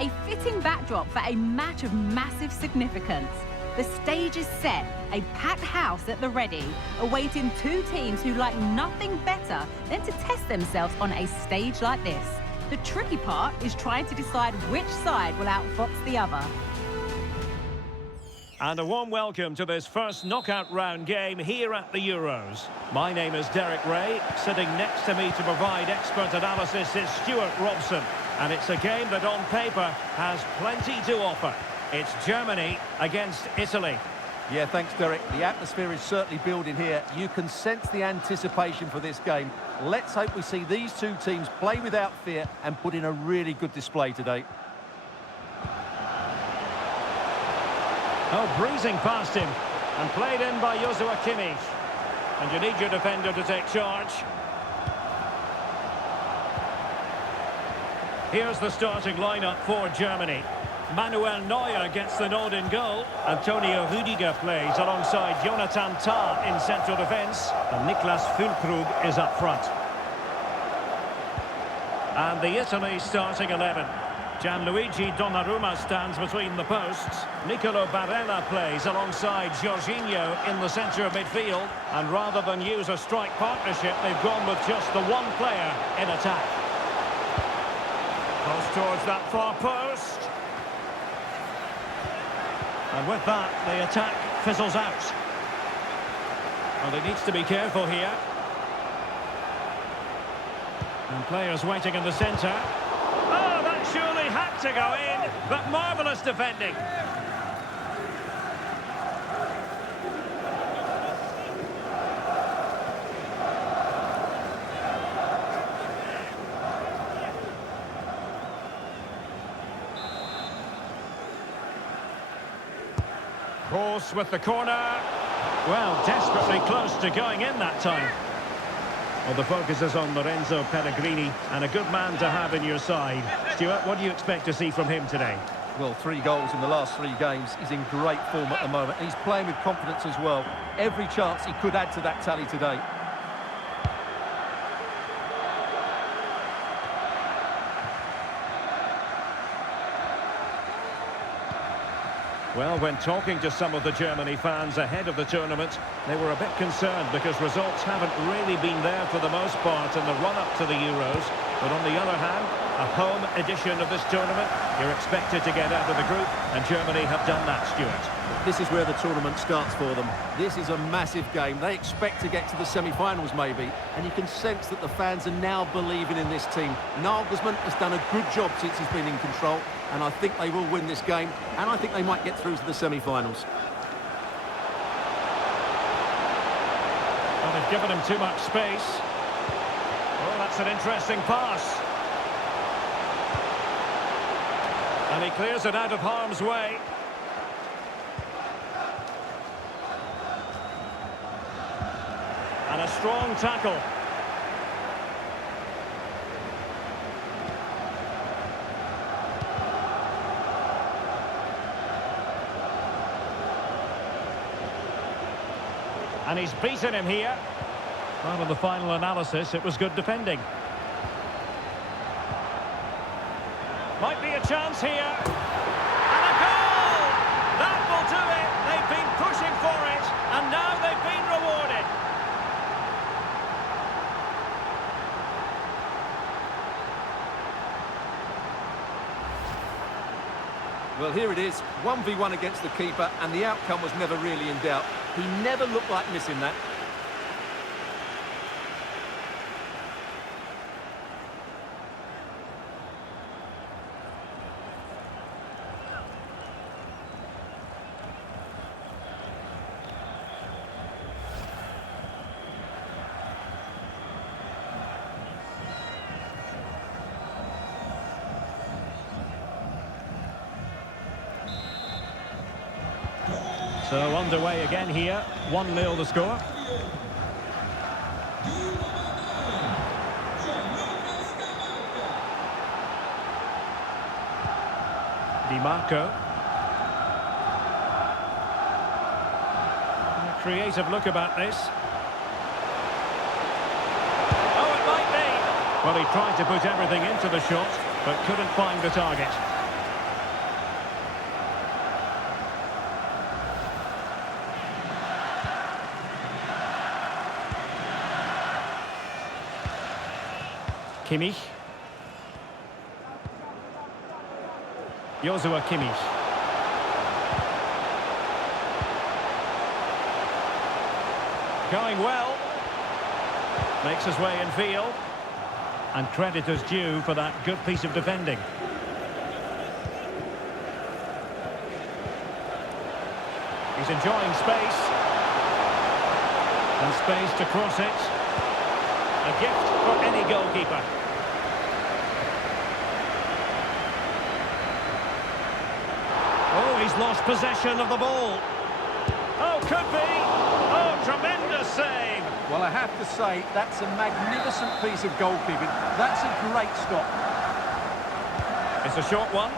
A fitting backdrop for a match of massive significance. The stage is set, a packed house at the ready, awaiting two teams who like nothing better than to test themselves on a stage like this. The tricky part is trying to decide which side will outfox the other. And a warm welcome to this first knockout round game here at the Euros. My name is Derek Ray. Sitting next to me to provide expert analysis is Stuart Robson. And it's a game that on paper has plenty to offer. It's Germany against Italy. Yeah, thanks, Derek. The atmosphere is certainly building here. You can sense the anticipation for this game. Let's hope we see these two teams play without fear and put in a really good display today. Oh, breezing past him and played in by Joshua Kimmich. And you need your defender to take charge. Here's the starting lineup for Germany. Manuel Neuer gets the nod in goal. Antonio Rüdiger plays alongside Jonathan Tah in central defence. And Niklas Füllkrug is up front. And the Italy starting 11. Gianluigi Donnarumma stands between the posts. Nicolo Barella plays alongside Jorginho in the centre of midfield. And rather than use a strike partnership, they've gone with just the one player in attack. Cross towards that far post. And with that, the attack fizzles out. Well, he needs to be careful here. And players waiting in the centre. Oh, that surely had to go in, but marvellous defending. Kroos with the corner. Well, desperately close to going in that time. Well, the focus is on Lorenzo Pellegrini, and a good man to have in your side. Stuart, what do you expect to see from him today? Well, 3 goals in the last 3 games. He's in great form at the moment. He's playing with confidence as well. Every chance he could add to that tally today. Well, when talking to some of the Germany fans ahead of the tournament, they were a bit concerned because results haven't really been there for the most part in the run-up to the Euros. But on the other hand, a home edition of this tournament, you're expected to get out of the group, and Germany have done that, Stuart. This is where the tournament starts for them. This is a massive game. They expect to get to the semi-finals maybe, and you can sense that the fans are now believing in this team. Nagelsmann has done a good job since he's been in control, and I think they will win this game, and I think they might get through to the semi-finals. Well, they've given him too much space. Oh, that's an interesting pass. And he clears it out of harm's way. And a strong tackle. And he's beaten him here. Well, in the final analysis, it was good defending. Might be a chance here. And a goal! That will do it. They've been pushing for it, and now they've been rewarded. Well, here it is, 1v1 against the keeper, and the outcome was never really in doubt. He never looked like missing that. So underway again here, 1-0 the score. Di Marco. A creative look about this. Oh, it might be. Well, he tried to put everything into the shot, but couldn't find the target. Kimmich. Joshua Kimmich. Going well. Makes his way in field. And credit is due for that good piece of defending. He's enjoying space. And space to cross it. A gift for any goalkeeper. Oh, he's lost possession of the ball. Oh, could be. Oh, tremendous save. Well, I have to say, that's a magnificent piece of goalkeeping. That's a great stop. It's a short one.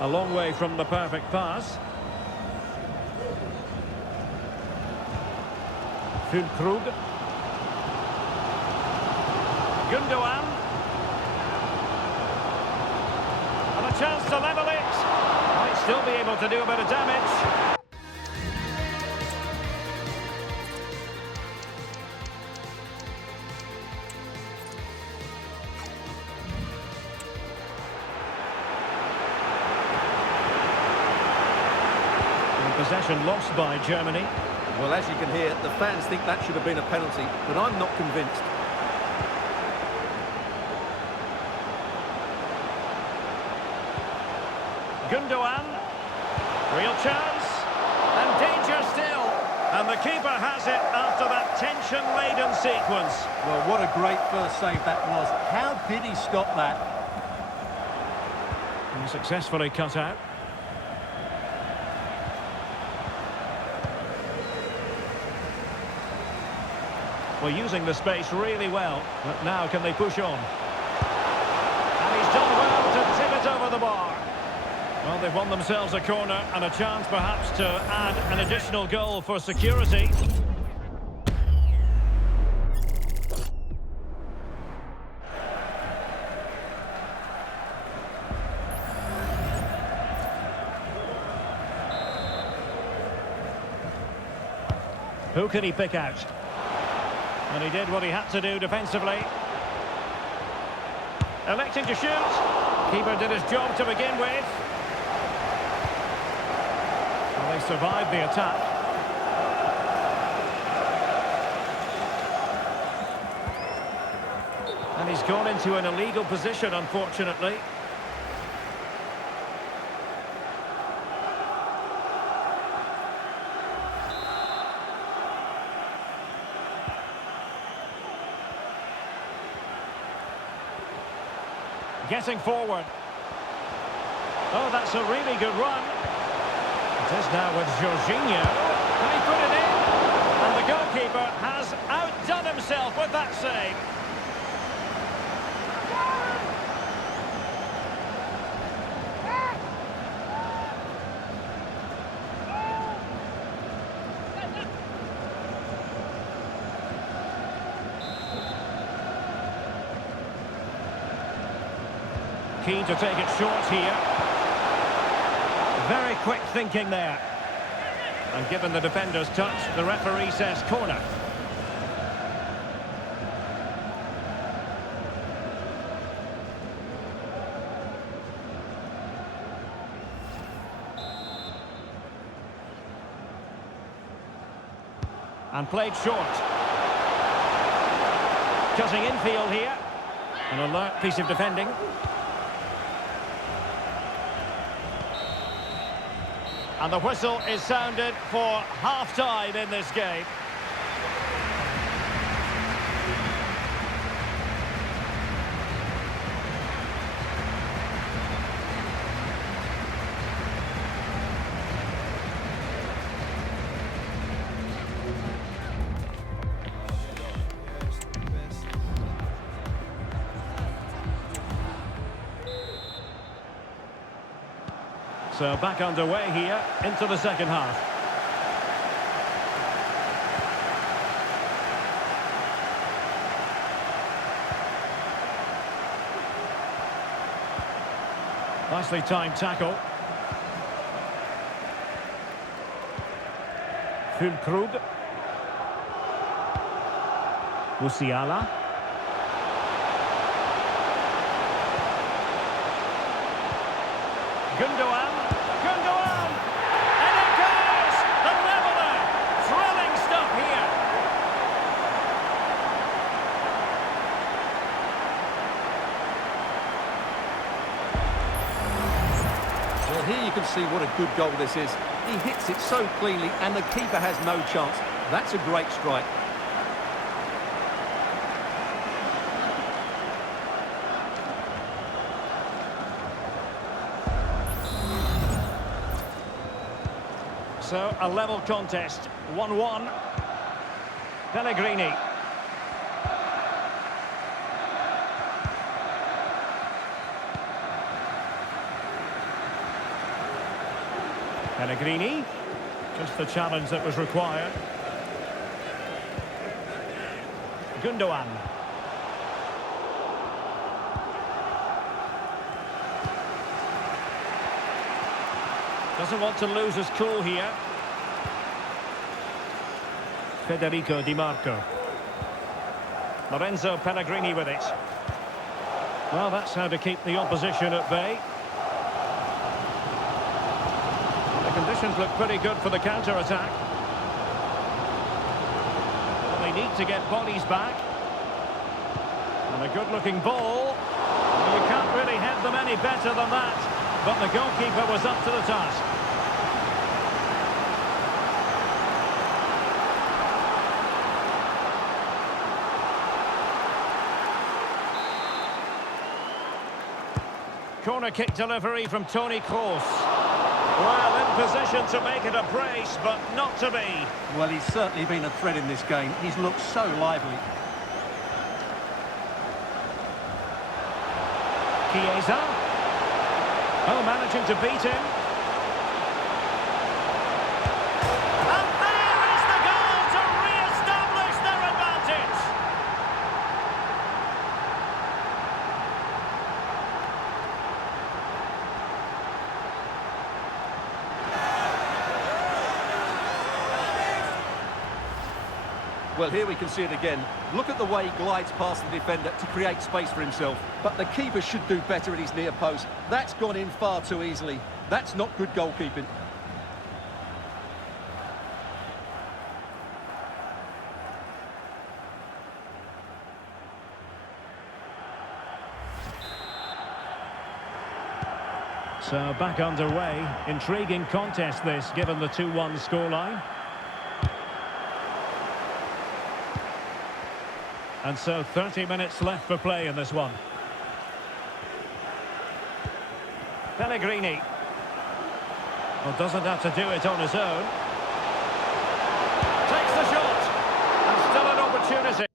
A long way from the perfect pass. Füllkrug. Gundogan. And a chance to level it. Might still be able to do a bit of damage. Possession lost by Germany. Well, as you can hear, the fans think that should have been a penalty, but I'm not convinced. Gundogan. Real chance. And danger still. And the keeper has it after that tension-laden sequence. Well, what a great first save that was. How did he stop that? And successfully cut out. Well, using the space really well, but now can they push on? And he's done well to tip it over the bar. Well, they've won themselves a corner and a chance perhaps to add an additional goal for security. Who can he pick out? And he did what he had to do defensively. Electing to shoot. Keeper did his job to begin with. Well, they survived the attack. And he's gone into an illegal position, unfortunately. Getting forward. Oh, that's a really good run. It is now with Jorginho. Can he put it in? And the goalkeeper has outdone himself with that save. Keen to take it short here. Very quick thinking there. And given the defender's touch, the referee says corner. And played short. Cutting infield here. An alert piece of defending. And the whistle is sounded for half-time in this game. So back underway here into the second half. Nicely timed tackle. Füllkrug. Musiala. Gundogan. Gundogan! And it goes! The leveller! Thrilling stuff here. Well, here you can see what a good goal this is. He hits it so cleanly and the keeper has no chance. That's a great strike. So, a level contest, 1-1. Pellegrini. Pellegrini. Just the challenge that was required. Gundogan. Doesn't want to lose his cool here. Federico Di Marco. Lorenzo Pellegrini with it. Well, that's how to keep the opposition at bay. The conditions look pretty good for the counter-attack. Well, they need to get bodies back. And a good-looking ball. Well, you can't really head them any better than that. But the goalkeeper was up to the task. Corner kick delivery from Toni Kroos. Well, in position to make it a brace, but not to be. Well, he's certainly been a threat in this game. He's looked so lively. Chiesa. Oh, managing to beat him. And there is the goal to re-establish their advantage. Well, here we can see it again. Look at the way he glides past the defender to create space for himself. But the keeper should do better at his near post. That's gone in far too easily. That's not good goalkeeping. So back underway. Intriguing contest this, given the 2-1 scoreline. And so 30 minutes left for play in this one. Pellegrini. Well, doesn't have to do it on his own. Takes the shot. And still an opportunity.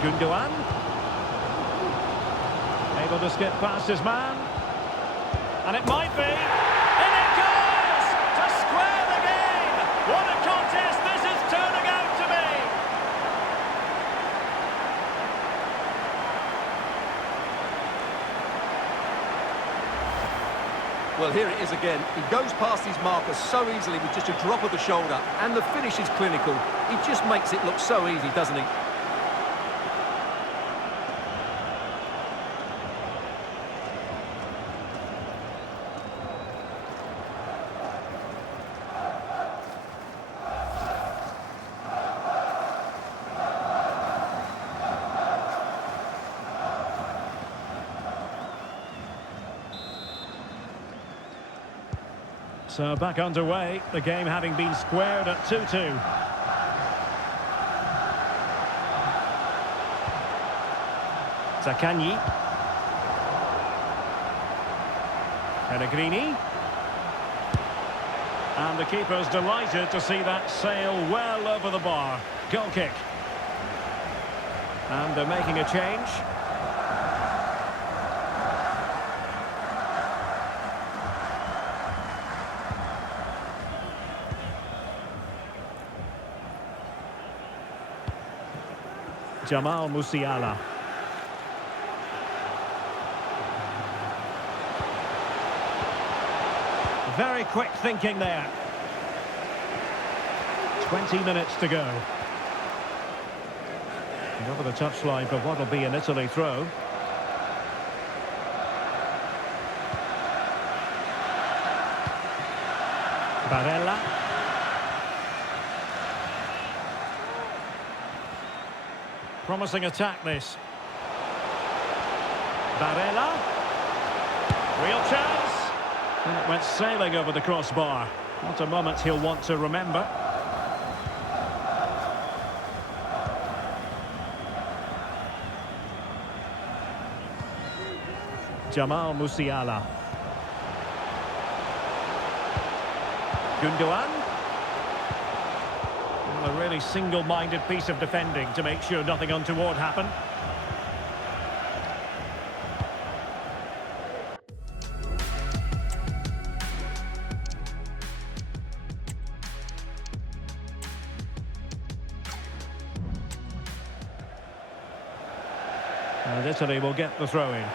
Gundogan. Able to skip past his man. And it might be. In it goes! To square the game! What a contest this is turning out to be! Well, here it is again. He goes past his marker so easily with just a drop of the shoulder. And the finish is clinical. He just makes it look so easy, doesn't he? So back underway, the game having been squared at 2-2. Zaccagni. Pellegrini. And the keeper's delighted to see that sail well over the bar. Goal kick. And they're making a change. Jamal Musiala. Very quick thinking there. 20 minutes to go. And over the touchline for what will be an Italy throw. Barella. Promising attack this. Barella. Real chance. And it went sailing over the crossbar. What a moment he'll want to remember. Jamal Musiala. Gundogan. Well, a really single-minded piece of defending to make sure nothing untoward happened. And Italy will get the throw-in.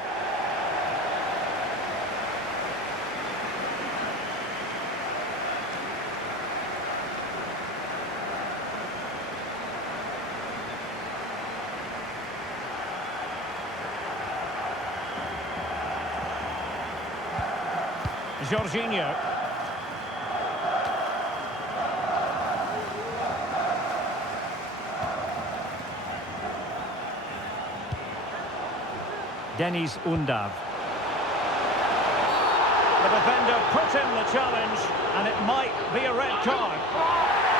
Jorginho. Deniz Undav. The defender put in the challenge, and it might be a red card.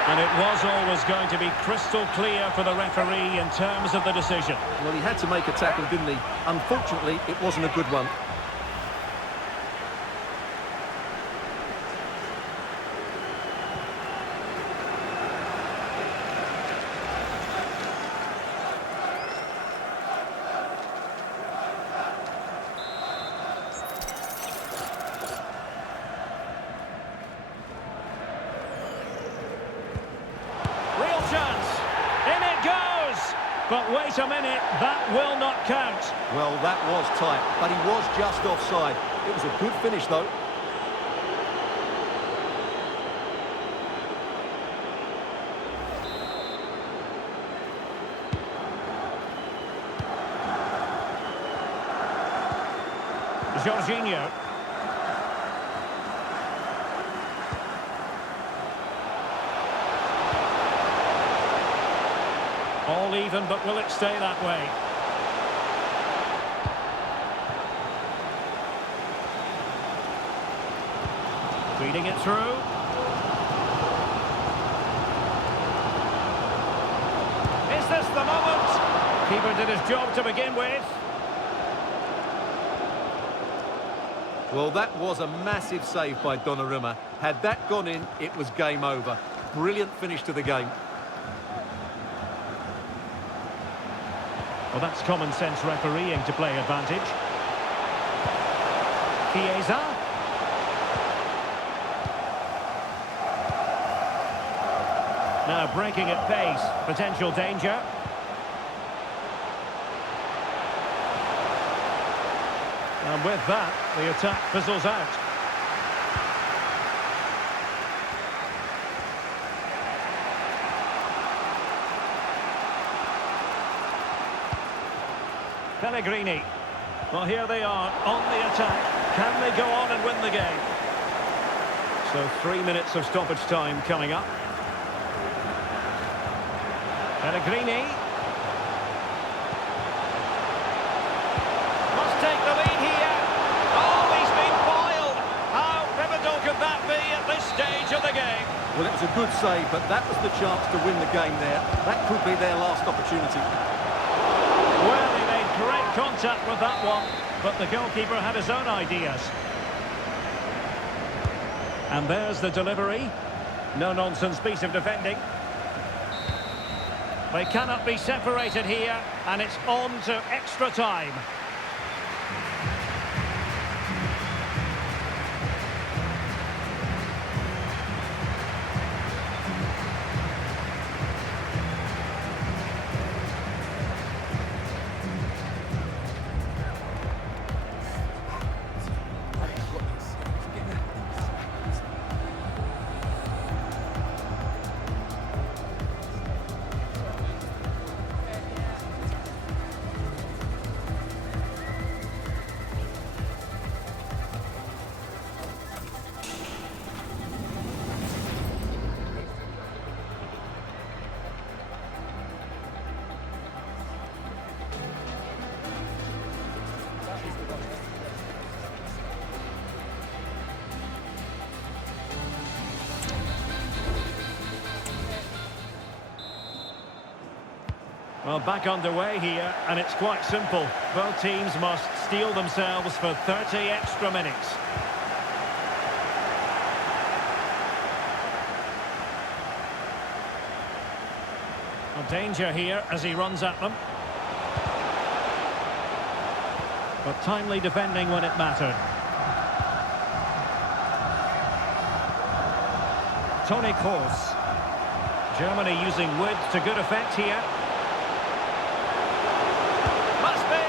And it was always going to be crystal clear for the referee in terms of the decision. Well, he had to make a tackle, didn't he? Unfortunately, it wasn't a good one. But wait a minute, that will not count. Well, that was tight, but he was just offside. It was a good finish, though. Jorginho. All even, but will it stay that way? Feeding it through. Is this the moment? Keeper did his job to begin with. Well, that was a massive save by Donnarumma. Had that gone in, it was game over. Brilliant finish to the game. Well, that's common sense refereeing to play advantage. Chiesa. Now breaking at pace, potential danger. And with that, the attack fizzles out. Pellegrini. Well, here they are on the attack. Can they go on and win the game? So 3 minutes of stoppage time coming up. Pellegrini. Must take the lead here. Oh, he's been foiled. How pivotal could that be at this stage of the game? Well, it was a good save, but that was the chance to win the game there. That could be their last opportunity. Well, he made great contact with that one, but the goalkeeper had his own ideas. And there's the delivery. No-nonsense piece of defending. They cannot be separated here, and it's on to extra time. Well, back underway here, and it's quite simple. Both teams must steel themselves for 30 extra minutes. Well, danger here as he runs at them. But timely defending when it mattered. Toni Kroos. Germany using width to good effect here. Must be!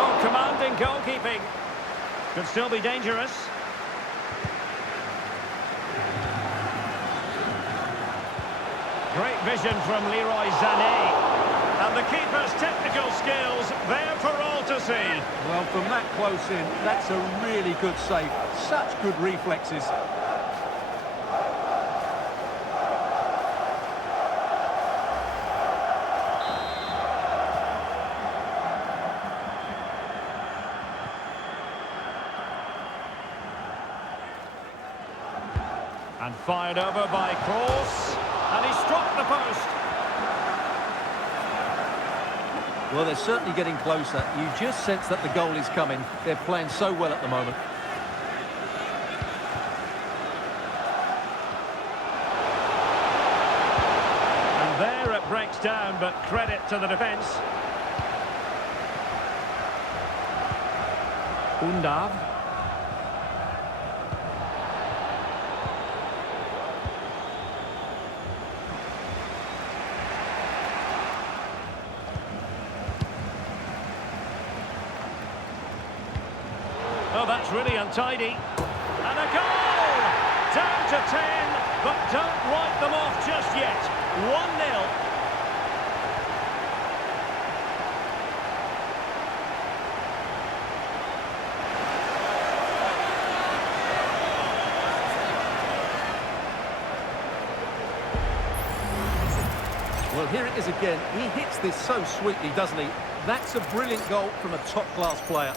Oh, commanding goalkeeping. Could still be dangerous. Great vision from Leroy Sané. And the keeper's technical skills there for all to see. Well, from that close in, that's a really good save. Such good reflexes. And fired over by Kroos. And he struck the post. Well, they're certainly getting closer. You just sense that the goal is coming. They're playing so well at the moment. And there it breaks down, but credit to the defence. Undav. Oh, that's really untidy. And a goal! Down to 10, but don't write them off just yet. 1-0. Well, here it is again. He hits this so sweetly, doesn't he? That's a brilliant goal from a top-class player.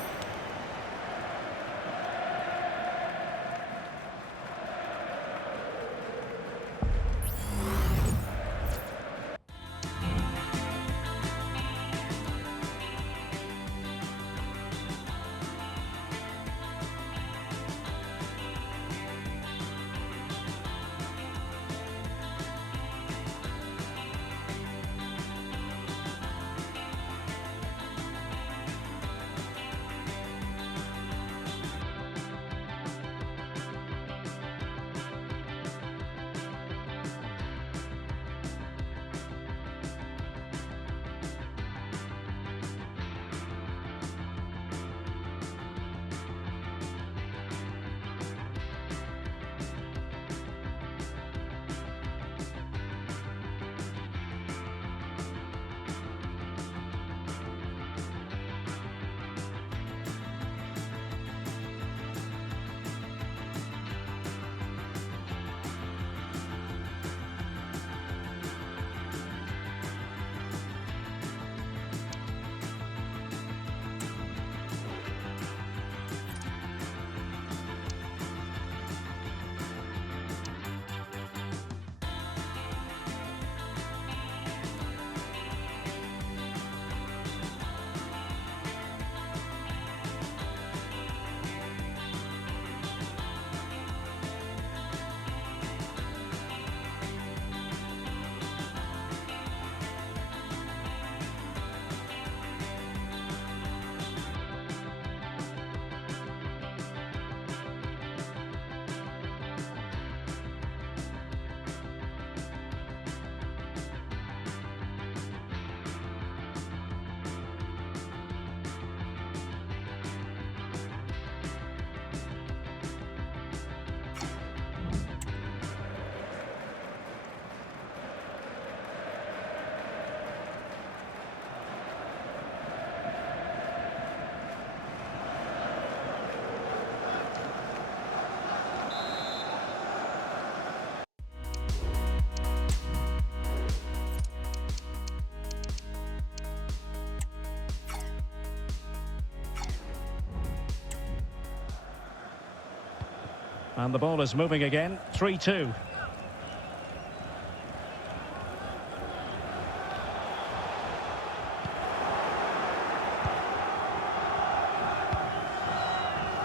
And the ball is moving again. 3-2.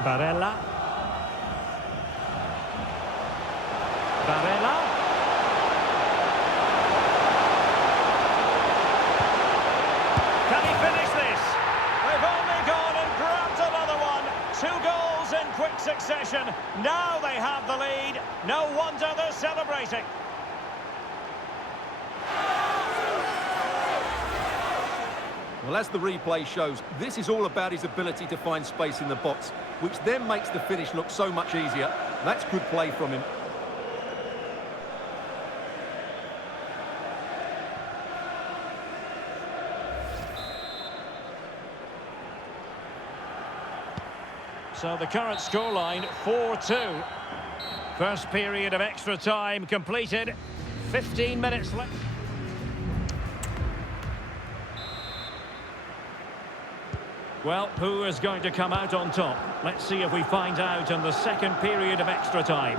Barella. Barella. Can he finish this? They've only gone and grabbed another one. 2 goals in quick succession. Now they have the lead. No wonder they're celebrating. Well, as the replay shows, this is all about his ability to find space in the box, which then makes the finish look so much easier. That's good play from him. So the current scoreline, 4-2. First period of extra time completed. 15 minutes left. Well, who is going to come out on top? Let's see if we find out in the second period of extra time.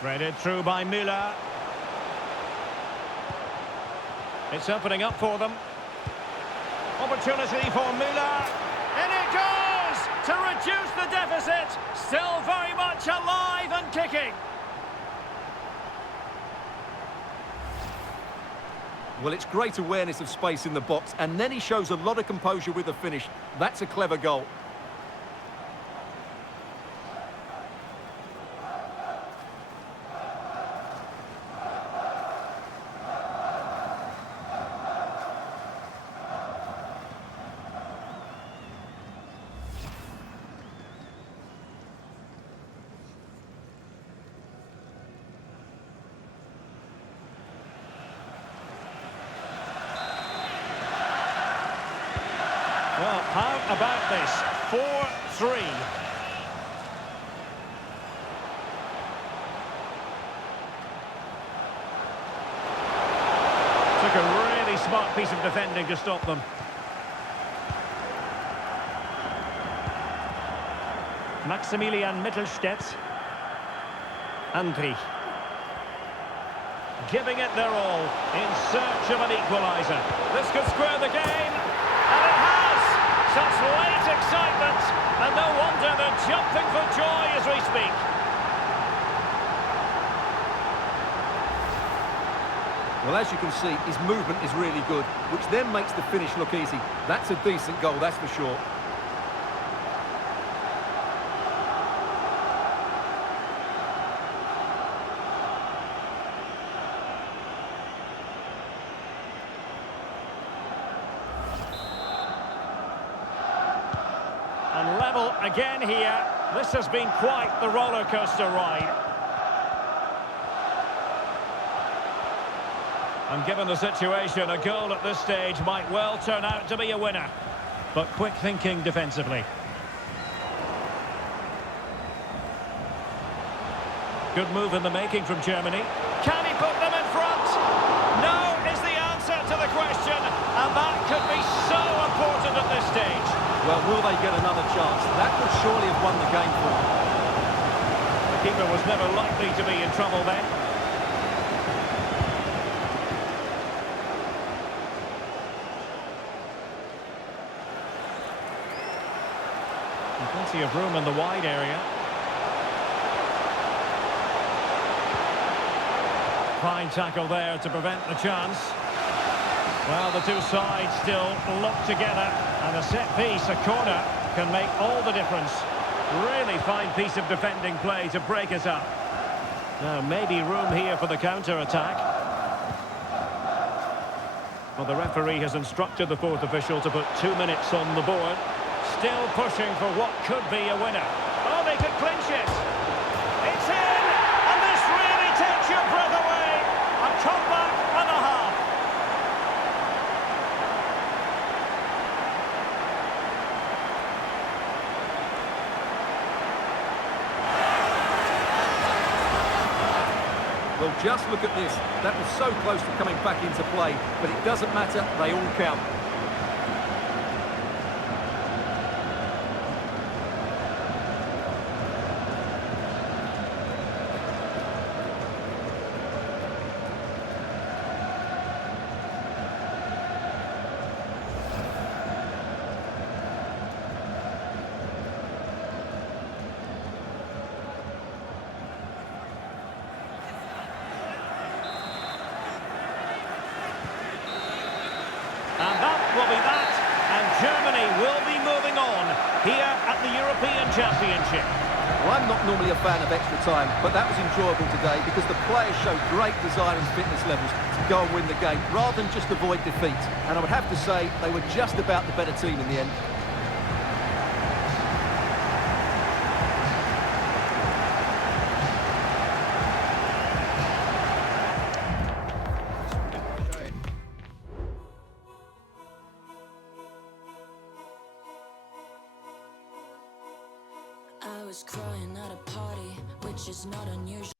Threaded through by Müller. It's opening up for them. Opportunity for Müller. In it goes! To reduce the deficit. Still very much alive and kicking. Well, it's great awareness of space in the box, and then he shows a lot of composure with the finish. That's a clever goal. Well, how about this? 4-3. Took a really smart piece of defending to stop them. Maximilian Mittelstädt. Andrich. Giving it their all in search of an equaliser. This could square the game. And it has! Such late excitement, and no wonder they're jumping for joy as we speak. Well, as you can see, his movement is really good, which then makes the finish look easy. That's a decent goal, that's for sure. And level again here. This has been quite the roller coaster ride. And given the situation, a goal at this stage might well turn out to be a winner. But quick thinking defensively. Good move in the making from Germany. Can he put them in front? No is the answer to the question. And that could be so important at this stage. Well, will they get another chance? That would surely have won the game for them. The keeper was never likely to be in trouble then. And plenty of room in the wide area. Fine tackle there to prevent the chance. Well, the two sides still lock together, and a set piece, a corner, can make all the difference. Really fine piece of defending play to break us up. Now, maybe room here for the counter-attack. Well, the referee has instructed the fourth official to put 2 minutes on the board. Still pushing for what could be a winner. Oh, they could clinch it. It's in, and this really takes your breath away. A comeback and a half. Well, just look at this. That was so close to coming back into play, but it doesn't matter. They all count. Championship. Well, I'm not normally a fan of extra time, but that was enjoyable today because the players showed great desire and fitness levels to go and win the game rather than just avoid defeat. And I would have to say they were just about the better team in the end. I was crying at a party, which is not unusual.